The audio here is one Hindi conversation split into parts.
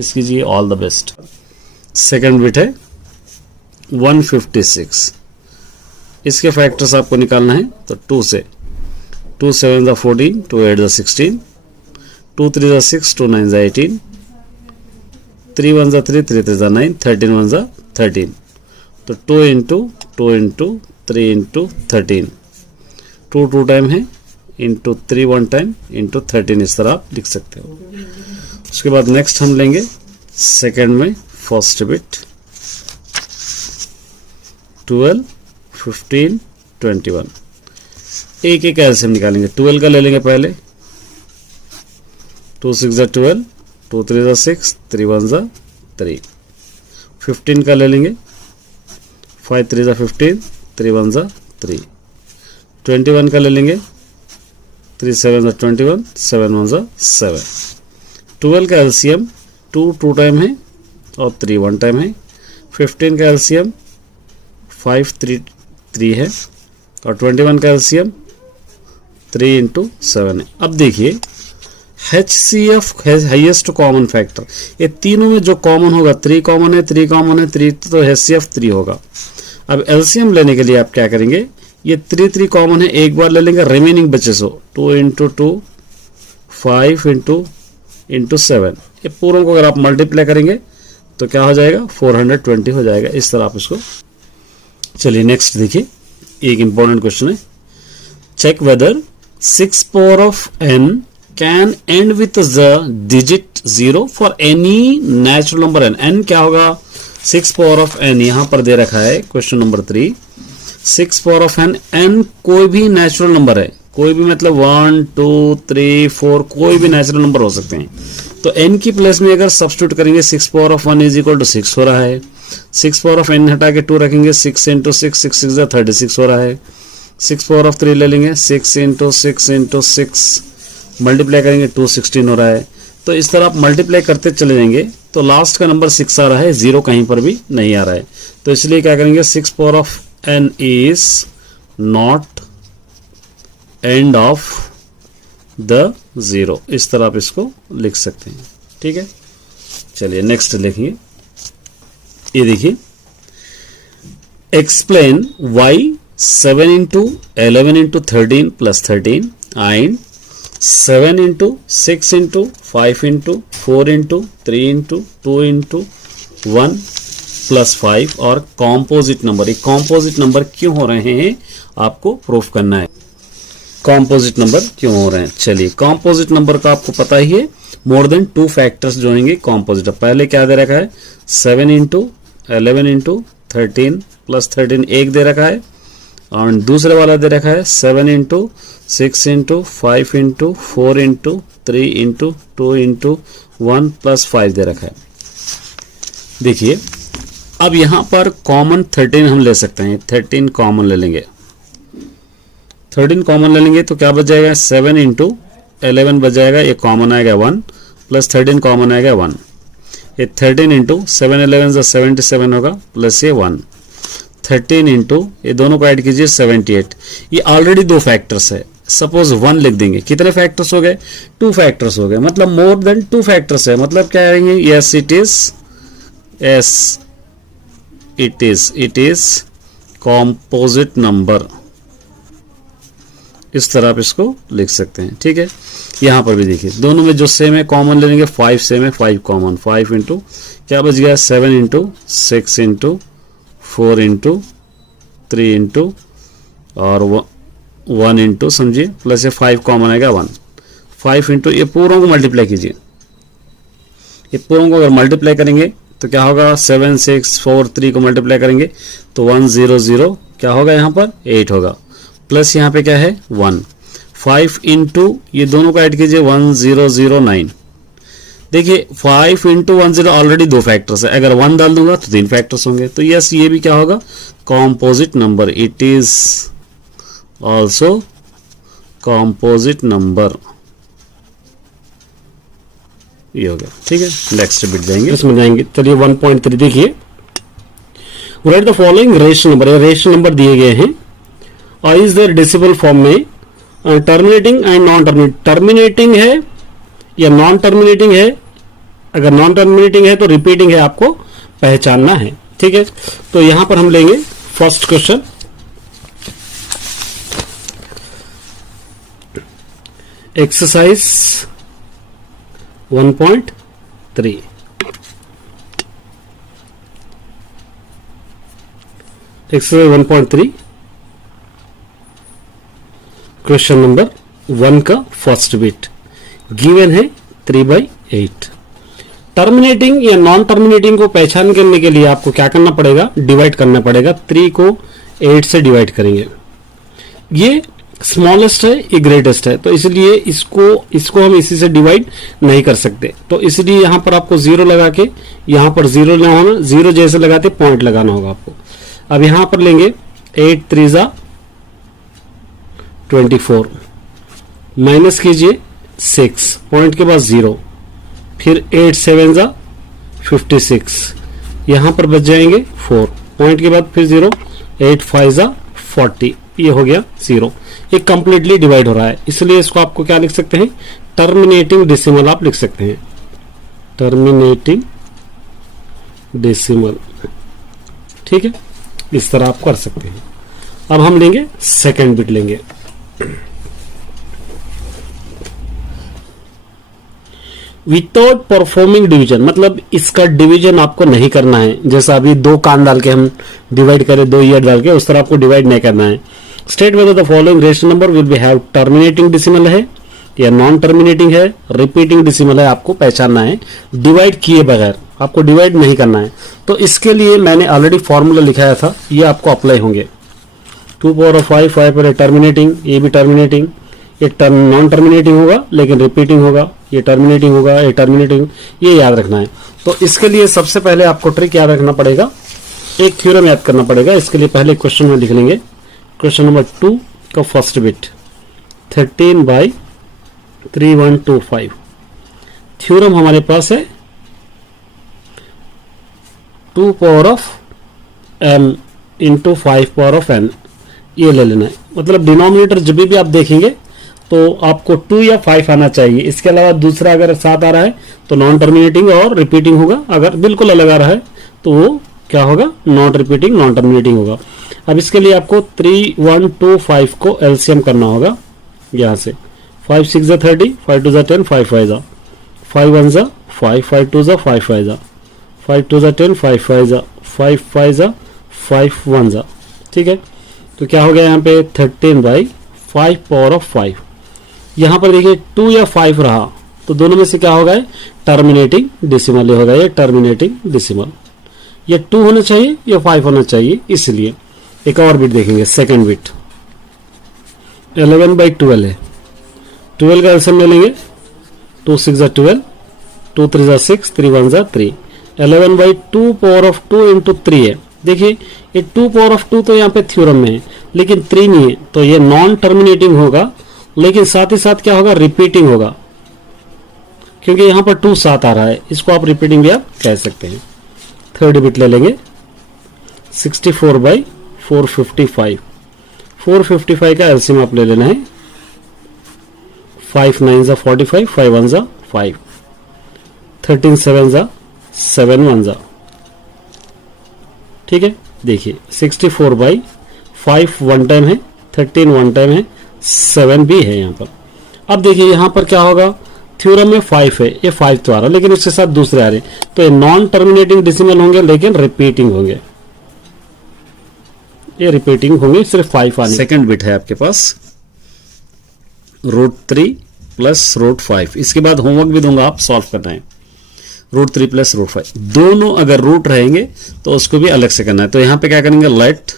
प्रैक्टिस कीजिए, all the best. Second bit है 156, इसके फैक्टर्स आपको निकालना है। तो 2 से 2 7 ज़ा 14, 2 8 ज़ा 16, 2 3 ज़ा 6, 2 9 ज़ा 18, 3 1 ज़ा 3, 3 3 ज़ा 9, 13 1 ज़ा 13। तो 2 इंटू 3 इंटू 13, 2 2 टाइम है, इंटू 3 1 टाइम, इंटू 13, इस तरह आप लिख सकते हो। उसके बाद नेक्स्ट हम लेंगे सेकंड में फर्स्ट बिट 12 15 21, एक एक एलसीएम निकालेंगे। 12 का ले लेंगे पहले, 2 6 ज़ा 12, 2 3 ज़ा 6, 3 1 ज़ा 3। 15 का ले लेंगे, 5 3 ज़ा 15, 3 1 ज़ा 3। 21 का ले लेंगे, 3 7 ज़ा 21, 7 1 ज़ा 7। 12 का एलसीएम 2 2 टाइम है और 3 1 टाइम है। 15 का एलसीएम 5 3 3 है और 21 का एलसीएम 3 इंटू 7 है। अब देखिए HCF हाईएस्ट कॉमन फैक्टर, ये तीनों में जो कॉमन होगा 3 कॉमन है, 3 कॉमन है, 3, तो HCF 3 होगा। अब एलसीएम लेने के लिए आप क्या करेंगे, ये 3 3 कॉमन है, एक बार ले लेंगे, रिमेनिंग बचे सो 2 इंटू 2 5 इंटू 7, ये पूरों को अगर आप मल्टीप्लाई करेंगे तो क्या हो जाएगा 420 हो जाएगा। इस तरह आप इसको। चलिए नेक्स्ट देखिए, एक इंपॉर्टेंट क्वेश्चन है, check whether 6 power of n can end with the digit 0 for any natural number n। n क्या होगा, 6 पावर ऑफ n यहां पर दे रखा है question number 3। 6 power of n कोई भी नेचुरल नंबर है, कोई भी मतलब 1 2 3 4 कोई भी नेचुरल नंबर हो सकते हैं। तो n की प्लेस में अगर सब्स्टिट्यूट करेंगे 6 power of 1 is equal to 6 हो रहा है। 6 पावर ऑफ n हटा के 2 रखेंगे, 6 इंटू 6, 6 6 ज़ा 36 हो रहा है। 6 पावर ऑफ 3 ले लेंगे, 6 इंटू 6 इंटू 6 मल्टीप्लाई करेंगे 216 हो रहा है। तो इस तरह आप मल्टीप्लाई करते चले जाएंगे तो लास्ट का नंबर 6 आ रहा है, 0 कहीं पर भी नहीं आ रहा है। तो इसलिए क्या करेंगे, 6 power of n is not end of the 0, इस तरह आप इसको लिख सकते हैं। ठीक है, चलिए नेक्स्ट लिखिए। ये देखिए, explain why 7 into 11 into 13 plus 13 and 7 into 6 into 5 into 4 into 3 into 2 into 1 plus 5 और कॉम्पोजिट नंबर। ये कॉम्पोजिट नंबर क्यों हो रहे हैं आपको प्रूफ करना है, कॉम्पोजिट नंबर क्यों हो रहे हैं। चलिए, कॉम्पोजिट नंबर का आपको पता ही है, मोर देन 2 फैक्टर्स जो होंगे कॉम्पोजिट। पहले क्या दे रखा है, 7 इंटू 11 इंटू 13 प्लस 13 एक दे रखा है, और दूसरे वाला दे रखा है 7 into 6 into 5 into 4 into 3 into 2 into 1 plus 5 दे रखा है। देखिए, अब यहां पर कॉमन 13 हम ले सकते हैं, 13 कॉमन ले लेंगे। 13 कॉमन ले लेंगे तो क्या बच जाएगा, 7 इंटू 11 बच जाएगा, ये कॉमन आएगा 1 प्लस 13 कॉमन आएगा 1। ये 13 इंटू 7 11 से 77 होगा प्लस ये 1। 13 इंटू ये दोनों को ऐड कीजिए 78। ये ऑलरेडी 2 फैक्टर्स है, सपोज 1 लिख देंगे, कितने फैक्टर्स हो गए, 2 फैक्टर्स हो गए, मतलब मोर देन 2 फैक्टर्स है। मतलब क्या करेंगे, yes it is composite number, इस तरह आप इसको लिख सकते हैं। ठीक है, यहां पर भी देखिए दोनों में जो सेम है कॉमन ले लेंगे, 5 सेम है, 5 कॉमन, 5 इंटू क्या बच गया, 7 इंटू 6 इंटू 4 इंटू 3 इंटू और 1 इंटू समझिए, प्लस ये 5 कॉमन आएगा 1। 5 इंटू ये पूरों को मल्टीप्लाई कीजिए, ये पूरों को अगर मल्टीप्लाई करेंगे तो क्या होगा, 7 6 4 3 को मल्टीप्लाई करेंगे तो 100 क्या होगा, यहाँ पर 8 होगा, प्लस यहाँ पे क्या है 1। 5 इंटू ये दोनों को ऐड कीजिए 1009। देखिए 5 इंटू 10 ऑलरेडी 2 फैक्टर्स है, अगर 1 डाल दूंगा तो 3 फैक्टर्स होंगे। तो यस, ये भी क्या होगा, composite number, it is also composite number, ये हो गया। ठीक है, नेक्स्ट बिट जाएंगे, इसमें जाएंगे। चलिए 1.3 देखिए, right the following rational number, rational number दिए गए हैं और इज देयर डेसिमल फॉर्म में, terminating and non terminating, terminating है या नॉन टर्मिनेटिंग है अगर नॉन टर्मिनेटिंग है तो रिपीटिंग है, आपको पहचानना है। ठीक है, तो यहां पर हम लेंगे first question. Exercise 1.3। Exercise 1.3 question number 1 का फर्स्ट बिट गिवन है 3/8। टर्मिनेटिंग या नॉन टर्मिनेटिंग को पहचान करने के लिए आपको क्या करना पड़ेगा, डिवाइड करना पड़ेगा। 3 को 8 से डिवाइड करेंगे। ये स्मॉलेस्ट है, ये ग्रेटेस्ट है, तो इसलिए इसको हम इसी से डिवाइड नहीं कर सकते। तो इसलिए यहां पर आपको 0 लगा के यहां पर 0 ना होना, 0 जैसे लगाते पॉइंट लगाना होगा आपको। अब यहां पर लेंगे 8 3 जा 24, माइनस कीजिए 6, पॉइंट के बाद 0, फिर 8 7 जा 56, यहां पर बच जाएंगे 4, पॉइंट के बाद फिर 0, 8 5 जा 40, ये हो गया 0। ये कंप्लीटली डिवाइड हो रहा है, इसलिए इसको आपको क्या लिख सकते हैं, टर्मिनेटिंग डेसिमल आप लिख सकते हैं, टर्मिनेटिंग डेसिमल। ठीक है, इस तरह आप कर सकते हैं। अब हम लेंगे सेकेंड बिट लेंगे। विदाउट परफॉर्मिंग डिवीजन, मतलब इसका डिवीजन आपको नहीं करना है। जैसा अभी 2 कान डाल के हम डिवाइड करें, 2 ईयर डाल के, उस तरह आपको डिवाइड नहीं करना है। State whether the following rational number will be have terminating decimal है या नॉन टर्मिनेटिंग है, रिपीटिंग डेसिमल है, आपको पहचानना है। डिवाइड किए बगैर आपको डिवाइड नहीं करना है। तो इसके लिए मैंने ऑलरेडी फॉर्मूला लिखाया था, ये आपको अप्लाई होंगे। 2 power of 5, 5 पर टर्मिनेटिंग, ये भी टर्मिनेटिंग, ये नॉन टर्मिनेटिंग होगा लेकिन रिपीटिंग होगा, ये टर्मिनेटिंग होगा, ये टर्मिनेटिंग, ये याद रखना है। तो इसके लिए सबसे पहले आपको ट्रिक याद रखना पड़ेगा, एक थ्योरम याद करना पड़ेगा। इसके लिए पहले क्वेश्चन में लिख लेंगे, क्वेश्चन नंबर 2 का फर्स्ट बिट 13/3125। थ्योरम हमारे पास है 2 power of m into 5 power of n, ये ले लेना है। मतलब डिनोमिनेटर जब भी आप देखेंगे तो आपको 2 या 5 आना चाहिए। इसके अलावा दूसरा अगर 7 आ रहा है तो नॉन टर्मिनेटिंग और रिपीटिंग होगा। अगर बिल्कुल अलग आ रहा है तो वो क्या होगा, नॉट रिपीटिंग नॉन टर्मिनेटिंग होगा। अब इसके लिए आपको 3 1 2 5 को एलसीएम करना होगा। यहाँ से 5 6 जा 30, 5 2 जा 10, 5 5 जा 5 1 जा 5, 5 2 जा 5 5 जा 5 2 जा 10, 5 5 जा 5 5 जा 5 1 जा। ठीक है, तो क्या हो गया यहाँ पे 13/5 power of 5। यहाँ पर देखिए 2 या 5 रहा तो दोनों में से क्या होगा, टर्मिनेटिंग डेसिमल होगा। ये टर्मिनेटिंग डेसिमल, ये 2 होना चाहिए या 5 होना चाहिए। इसलिए एक और बिट देखेंगे, सेकंड बिट 11/12 है। 12 का एलसीएम ले लेंगे, 2 6 जा 12, 2 3 जा 6, 3 1 जा 3, 11/2 power of 2 इंटू 3 है। देखिए ये 2 power of 2 तो यहाँ पे थ्योरम में है लेकिन 3 नहीं है, तो ये नॉन टर्मिनेटिंग होगा लेकिन साथ ही साथ क्या होगा, रिपीटिंग होगा, क्योंकि यहाँ पर 2 7 आ रहा है। इसको आप रिपीटिंग भी आप कह सकते हैं। थर्ड बिट ले लेंगे 64/455। 455 का एलसीएम आप ले लेना है। 5 9 जा 45, 5 1 जा 5, 13 7 जा 7 1 जा। ठीक है, देखिए 64/5 वन टाइम है, 13 वन टाइम है, 7 भी है यहाँ पर। अब देखिए यहाँ पर क्या होगा, थ्योरम में 5 है, ये 5 तो आ रहा है लेकिन इसके साथ दूसरे आ रहे हैं, तो ये नॉन टर्मिनेटिंग डेसिमल होंगे लेकिन रिपीटिंग होंगे। ये रिपीटिंग होंगे, सिर्फ 5 आने। सेकंड बिट है आपके पास √3 प्लस √5। इसके बाद होमवर्क भी दूंगा, आप सॉल्व करना है। √3 प्लस √5 दोनों अगर रूट रहेंगे तो उसको भी अलग से करना है। तो यहां पे क्या करेंगे, लेट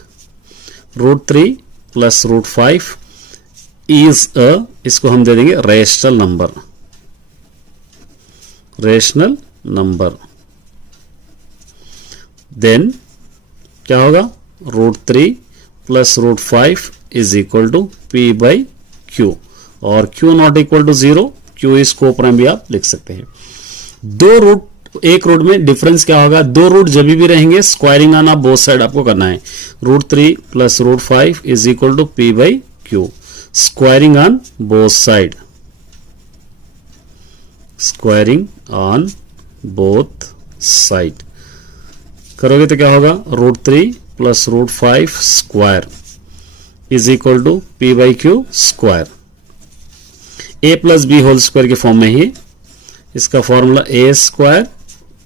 √3 प्लस √5 इज इसको हम दे देंगे rational number. Rational number then क्या होगा, √3 plus √5 is equal to P/Q और Q not equal to 0। Q इस कोप्रम भी आप लिख सकते हैं। दो रूट, एक रूट में डिफरेंस क्या होगा, 2 रूट जब भी रहेंगे स्क्वायरिंग ऑन बोथ साइड आपको करना है। √3 plus √5 is equal to P/Q, squaring on both side, squaring on both side. करोगे तो क्या होगा, √3 plus √5 square is equal to P by Q square. A plus B whole square के फॉर्म में ही इसका formula A square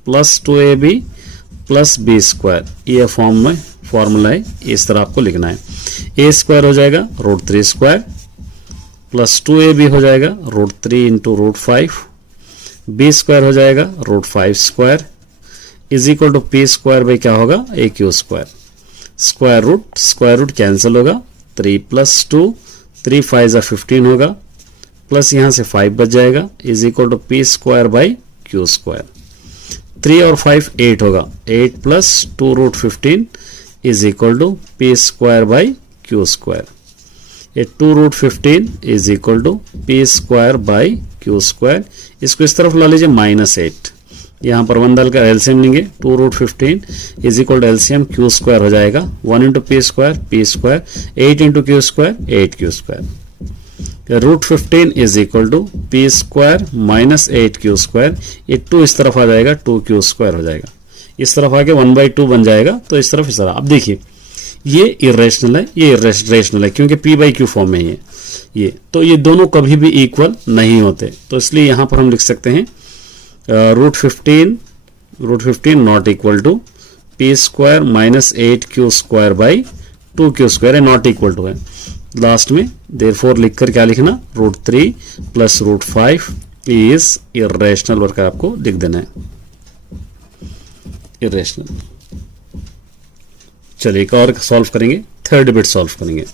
plus 2AB plus B square, ये फॉर्म में फॉर्मूला है, इस तरह आपको लिखना है। A स्क्वायर हो जाएगा √3 स्क्वायर प्लस 2AB हो जाएगा √3 इंटू √5, बी स्क्वायर हो जाएगा √5 square is equal to P square by क्या होगा, AQ square. Square root cancel होगा, 3 प्लस 2, 3 5 15 होगा, प्लस यहां से 5 बच जाएगा is equal to P square by Q square. 3 और 5 8 होगा, 8 plus 2√15 is equal to P square by Q square. ये 2√15 is equal to P square by Q square. इसको इस तरफ ला लीजिए -8, यहाँ पर 1 डालकर एलसीएम लेंगे, 2√15 is equal to LCM Q square हो जाएगा 1 into P square, 8 into Q square 8 square. √15 is equal to P square minus 8 square, ये 2 इस तरफ आ जाएगा 2 स्क्वायर हो जाएगा, इस तरफ आके 1/2 बन जाएगा, तो इस तरफ इस तरह। अब देखिए ये इरेशनल है, ये इरेशनल है क्योंकि P बाई क्यू फॉर्म में ही है ये, तो ये दोनों कभी भी इक्वल नहीं होते, तो इसलिए यहां पर हम लिख सकते हैं √15 not equal to P square minus 8 square by 2 square है, नॉट इक्वल टू है लास्ट में, देयरफॉर लिखकर क्या लिखना, √3 प्लस √5 इज इरेशनल वर्क आपको लिख देना है, इरेशनल। चलिए एक और सॉल्व करेंगे, थर्ड बिट सॉल्व करेंगे,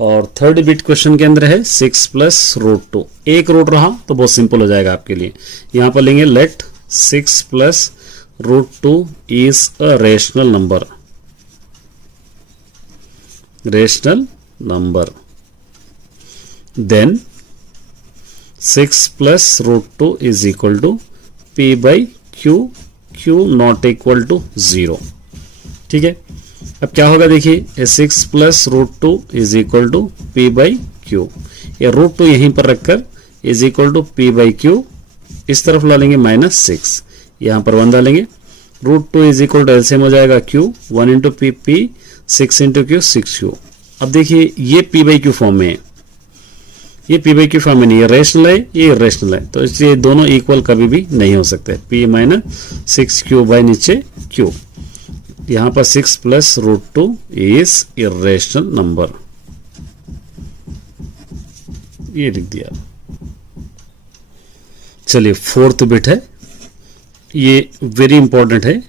और थर्ड बिट क्वेश्चन के अंदर है 6 प्लस √2। एक रूट रहा तो बहुत सिंपल हो जाएगा आपके लिए, यहां पर लेंगे let 6 plus √2 is a rational number, rational number, then 6 plus √2 is equal to P by Q not equal to 0। ठीक है, अब क्या होगा देखिए, 6 plus √2 is equal to P by Q, ये √2 यहीं पर रखकर is equal to P by Q, इस तरफ ला लेंगे -6, यहां पर 1 डालेंगे, √2 इज इक्वल टू एलसीएम हो जाएगा Q, 1 into P, 6 into Q 6Q। अब देखिए ये P बाई क्यू फॉर्म में है, ये P बाई क्यू फॉर्म में नहीं है, रेशनल है, ये इरेशनल है, तो इसलिए दोनों इक्वल कभी भी नहीं हो सकते। P माइनस 6Q बाई नीचे Q, यहां पर 6 प्लस √2 इज इरेशनल नंबर, ये लिख दिया। चलिए फोर्थ बिट है, ये वेरी इंपॉर्टेंट है,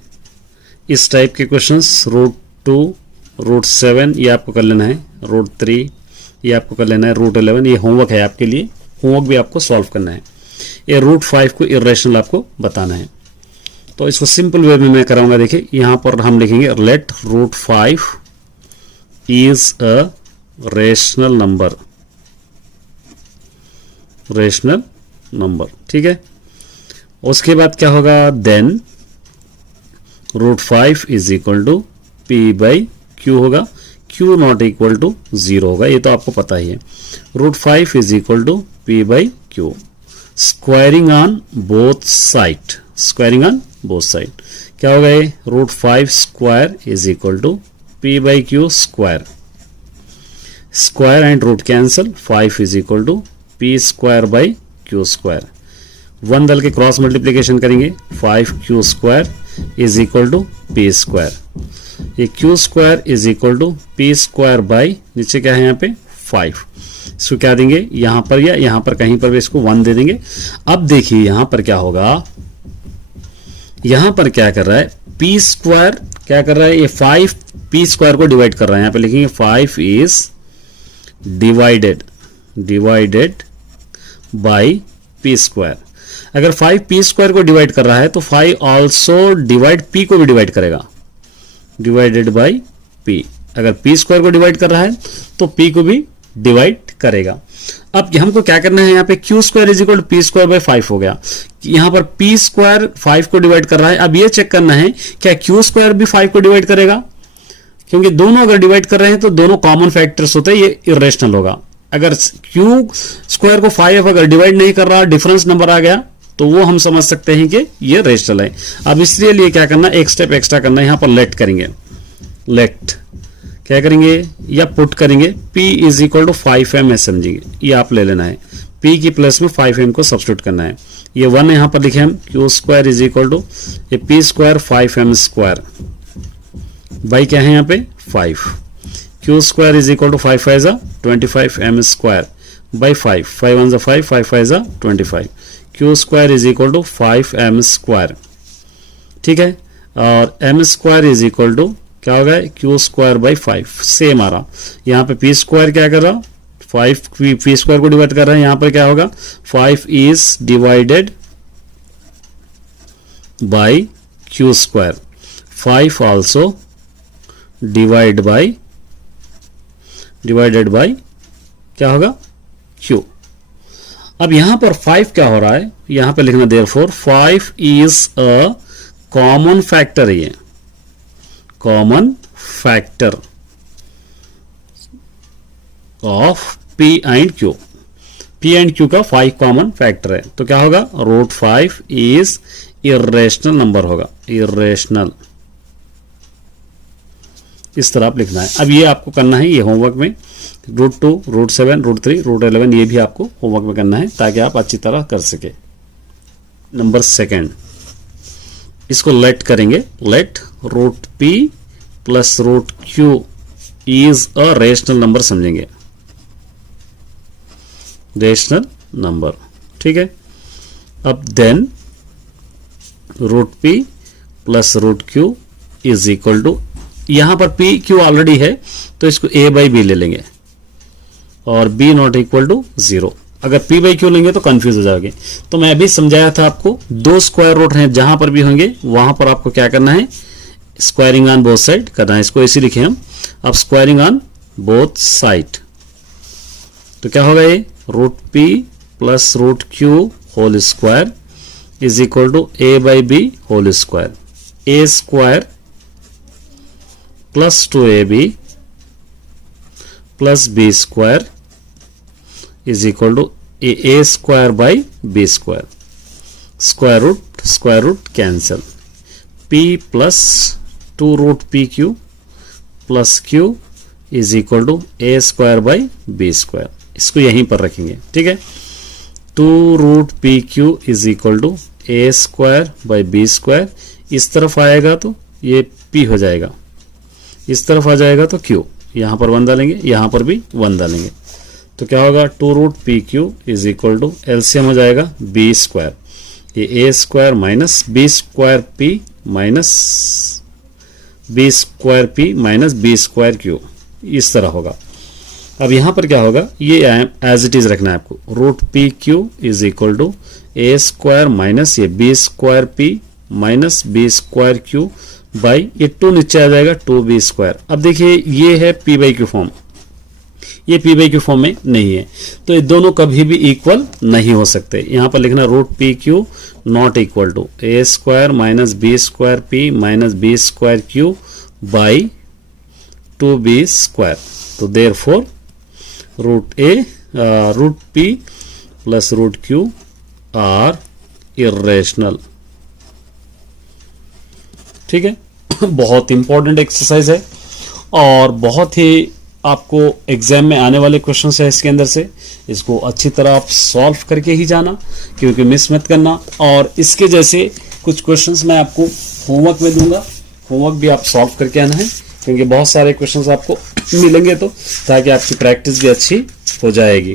इस टाइप के क्वेश्चंस √2 √7 ये आपको कर लेना है, √3 ये आपको कर लेना है, √11 ये होमवर्क है आपके लिए, होमवर्क भी आपको सॉल्व करना है। ये √5 को इरेशनल आपको बताना है, तो इसको सिंपल वे में मैं कराऊंगा। देखिए यहां पर हम लिखेंगे let √5 is a rational number, rational number. ठीक है, उसके बाद क्या होगा, then √5 is equal to P by Q होगा, Q नॉट इक्वल टू 0 होगा, ये तो आपको पता ही है। √5 is equal to P by Q, squaring on both side, squaring on both side क्या होगा, ये √5 square is equal to P by Q square, square and root cancel, 5 is equal to P square by Q square, 1 डाल के क्रॉस मल्टीप्लीकेशन करेंगे, 5Q square is equal to P square, ये Q square is equal to P square by नीचे क्या है यहाँ पे 5, इसको क्या देंगे यहां पर या यहां पर कहीं पर भी इसको 1 दे देंगे। अब देखिए यहां पर क्या होगा, यहां पर क्या कर रहा है, P स्क्वायर क्या कर रहा है, ये 5 P स्क्वायर को डिवाइड कर रहा है, यहां पे लिखेंगे 5 is divided by P square. अगर 5 P स्क्वायर को डिवाइड कर रहा है तो 5 ऑल्सो डिवाइड P को भी डिवाइड करेगा, डिवाइडेड बाई P। अगर P स्क्वायर को डिवाइड कर रहा है तो P को भी डिवाइड करेगा। अब हमको क्या करना है, यहाँ पे Q square is equal to P square by 5 हो गया, यहाँ पर P स्क्वायर 5 को डिवाइड कर रहा है। अब ये चेक करना है क्या Q स्क्वायर भी 5 को डिवाइड करेगा, क्योंकि दोनों अगर डिवाइड कर रहे हैं तो दोनों कॉमन फैक्टर्स होते हैं, ये इरेशनल होगा। अगर Q स्क्वायर को 5 अगर डिवाइड नहीं कर रहा, डिफरेंस नंबर आ गया तो वो हम समझ सकते हैं कि ये रेशनल है। अब इसलिए लिए क्या करना, एक स्टेप एक्स्ट्रा करना है, यहाँ पर लेट करेंगे, लेट क्या करेंगे या पुट करेंगे, p is equal to 5m समझेंगे, ये आप ले लेना है, p की प्लेस में 5m को सब्स्टिट्यूट करना है। ये 1 यहाँ पर लिखे हम, q square is equal to ये p square 5m square by क्या है यहाँ पे 5, q square is equal to 5 5 जा 25m स्क्वायर बाई 5, 5 1 जा 5, 5 5 जा 25, q square is equal to 5m square, ठीक है। और m square is equal to क्या होगा, q स्क्वायर बाई 5, सेम आ रहा। यहाँ पे p स्क्वायर क्या कर रहा, 5 p स्क्वायर को डिवाइड कर रहा है, यहाँ पर क्या होगा 5 is divided by q square, 5 also divided by क्या होगा q। अब यहां पर 5 क्या हो रहा है, यहां पे लिखना therefore 5 is a common factor, ये common factor of p and q, p and q का 5 कॉमन फैक्टर है, तो क्या होगा रूट 5 इज इर्रेशनल नंबर होगा, इर्रेशनल, इस तरह आप लिखना है। अब ये आपको करना है, ये होमवर्क में रूट 2, रूट 7, रूट 3, रूट 11 ये भी आपको होमवर्क में करना है ताकि आप अच्छी तरह कर सके। नंबर सेकेंड, इसको लेट करेंगे, let root p plus root q is a rational number समझेंगे, रेशनल नंबर, ठीक है। अब then root p plus root q is equal to, यहां पर p q ऑलरेडी है तो इसको a बाई बी ले लेंगे और b नॉट इक्वल टू 0। अगर p बाई q लेंगे तो कंफ्यूज हो जाओगे। तो मैं अभी समझाया था आपको, दो स्क्वायर रूट हैं जहां पर भी होंगे वहां पर आपको क्या करना है, स्क्वायरिंग ऑन बोथ साइड करना है, इसको ऐसे लिखे हम। अब स्क्वायरिंग ऑन बोथ साइड तो क्या होगा, ये root p plus root q whole square is equal to a by B whole square, a square plus 2ab plus b square is equal to a square by b square, square root cancel, p plus 2 root P Q plus q is equal to a square by b square, इसको यहीं पर रखेंगे, ठीक है। 2 root P Q is equal to a square by b square, इस तरफ आएगा तो ये p हो जाएगा, इस तरफ आ जाएगा तो q, यहां पर 1 डालेंगे, यहां पर भी 1 डालेंगे, तो क्या होगा 2 root P Q is equal to LCM हो जाएगा b स्क्वायर, ये a square minus b square p minus b square p minus b square q, इस तरह होगा। अब यहां पर क्या होगा, ये एज इट इज रखना है आपको, root P Q is equal to a square minus ये b square p minus b square q by ये 2 नीचे आ जाएगा 2b स्क्वायर। अब देखिए ये है p बाई क्यू फॉर्म, ये p बाई क्यू फॉर्म में नहीं है, तो ये दोनों कभी भी इक्वल नहीं हो सकते। यहां पर लिखना root P Q not equal to a square minus b square p minus b square q by 2b square, तो therefore root p plus root q are irrational, ठीक है। बहुत इंपॉर्टेंट एक्सरसाइज है और बहुत ही आपको एग्जाम में आने वाले क्वेश्चन है इसके अंदर से, इसको अच्छी तरह आप सॉल्व करके ही जाना क्योंकि मिस मत करना। और इसके जैसे कुछ क्वेश्चंस मैं आपको होमवर्क में दूंगा, होमवर्क भी आप सॉल्व करके आना है क्योंकि बहुत सारे क्वेश्चंस आपको मिलेंगे, तो ताकि आपकी प्रैक्टिस भी अच्छी हो जाएगी।